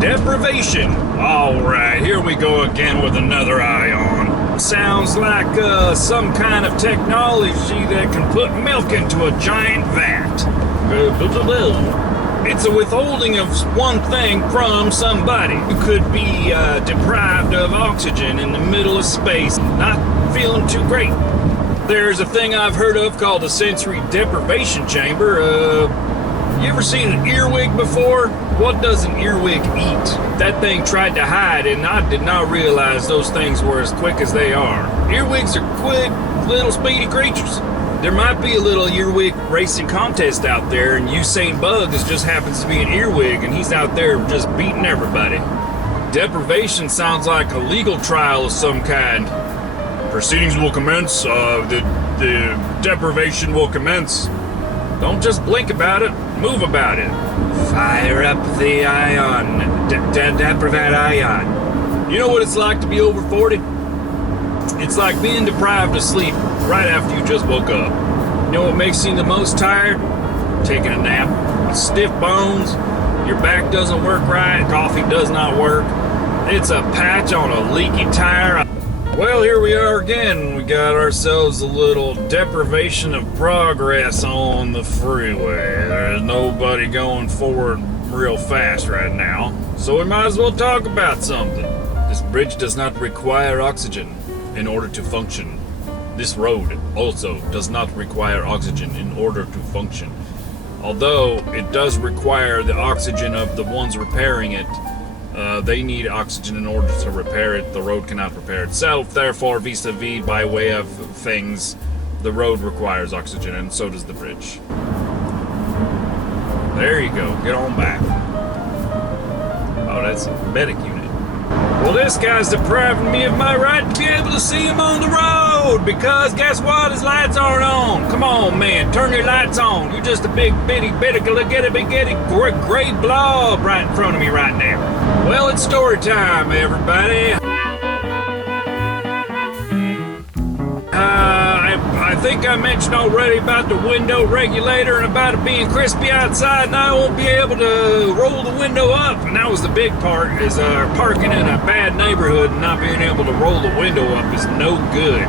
Deprivation. Alright, here we go again with another ion. Sounds like some kind of technology that can put milk into a giant vat. It's a withholding of one thing from somebody who could be deprived of oxygen in the middle of space, not feeling too great. There's a thing I've heard of called a sensory deprivation chamber. You ever seen an earwig before? What does an earwig eat? That thing tried to hide, and I did not realize those things were as quick as they are. Earwigs are quick, little speedy creatures. There might be a little earwig racing contest out there, and Usain Bug just happens to be an earwig, and he's out there just beating everybody. Deprivation sounds like a legal trial of some kind. Proceedings will commence. The deprivation will commence. Don't just blink about it, move about it. Fire up the ion. Deprivate ion. You know what it's like to be over 40? It's like being deprived of sleep right after you just woke up. You know what makes you the most tired? Taking a nap. Stiff bones, your back doesn't work right, coffee does not work. It's a patch on a leaky tire. Well, here we are again. We got ourselves a little deprivation of progress on the freeway. There's nobody going forward real fast right now, so we might as well talk about something. This bridge does not require oxygen in order to function. This road also does not require oxygen in order to function. Although it does require the oxygen of the ones repairing it. They need oxygen in order to repair it. The road cannot repair itself. Therefore, vis-a-vis, by way of things, the road requires oxygen, and so does the bridge. There you go. Get on back. Oh, that's a medic unit. Well, this guy's depriving me of my right to be able to see him on the road, because guess what? His lights aren't on. Come on, man. Turn your lights on. You're just a big bitty gray blob right in front of me right now. Well, it's story time, everybody. I think I mentioned already about the window regulator and about it being crispy outside, and I won't be able to roll the window up. And that was the big part, is parking in a bad neighborhood and not being able to roll the window up is no good.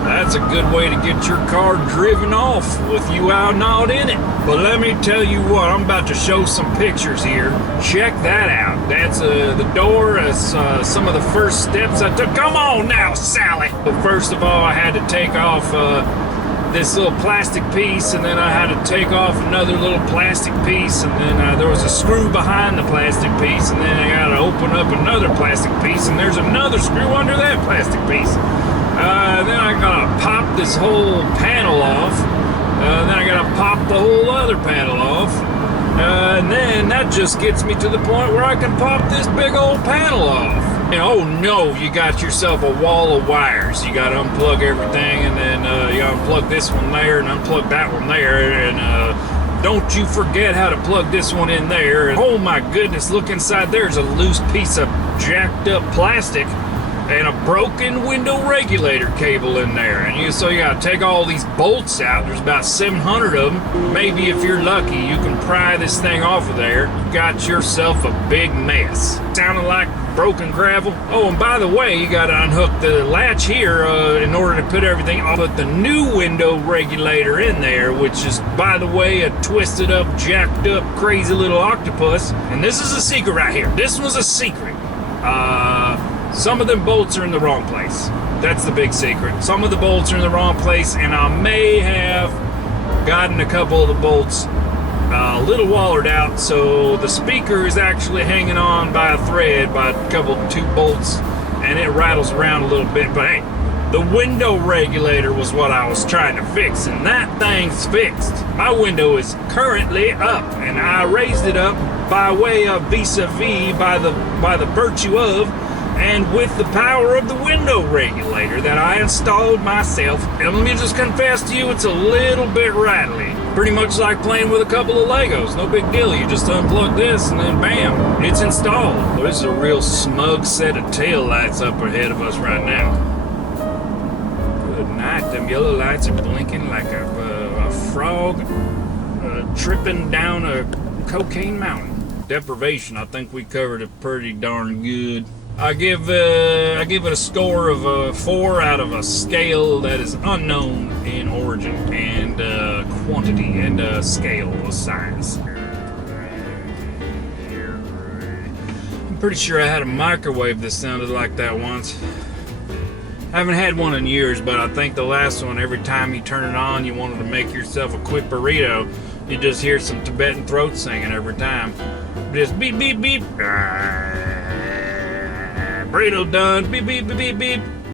That's a good way to get your car driven off with you out and out in it. But let me tell you what, I'm about to show some pictures here. Check that out. That's the door, some of the first steps I took. Come on now, Sally. But first of all, I had to take off this little plastic piece, and then I had to take off another little plastic piece, and then there was a screw behind the plastic piece, and then I got to open up another plastic piece, and there's another screw under that plastic piece. Then I gotta pop this whole panel off. Then I gotta pop the whole other panel off. And then that just gets me to the point where I can pop this big old panel off. And oh no, you got yourself a wall of wires. You gotta unplug everything, and then you gotta unplug this one there and unplug that one there. And don't you forget how to plug this one in there. And oh my goodness, look inside. There's a loose piece of jacked up plastic and a broken window regulator cable in there. And so you gotta take all these bolts out. There's about 700 of them. Maybe if you're lucky, you can pry this thing off of there. You got yourself a big mess. Sounding like broken gravel. Oh, and by the way, you gotta unhook the latch here in order to put everything off. Put the new window regulator in there, which is, by the way, a twisted up, jacked up, crazy little octopus. And this is a secret right here. This was a secret. Some of them bolts are in the wrong place. That's the big secret. Some of the bolts are in the wrong place, and I may have gotten a couple of the bolts a little wallered out, so the speaker is actually hanging on by a thread, by two bolts, and it rattles around a little bit. But hey, the window regulator was what I was trying to fix, and that thing's fixed. My window is currently up, and I raised it up by way of vis-a-vis, by the virtue of, and with the power of the window regulator that I installed myself. And let me just confess to you, it's a little bit rattly. Pretty much like playing with a couple of Legos. No big deal. You just unplug this and then bam, it's installed. Well, this is a real smug set of tail lights up ahead of us right now. Good night. Them yellow lights are blinking like a frog tripping down a cocaine mountain. Deprivation. I think we covered it pretty darn good. I give it a score of 4 out of a scale that is unknown in origin and quantity and scale of size. I'm pretty sure I had a microwave that sounded like that once. I haven't had one in years, but I think the last one, every time you turn it on, you wanted to make yourself a quick burrito. You just hear some Tibetan throat singing every time. Just beep, beep, beep. Burrito done. Beep, beep, beep, beep, beep.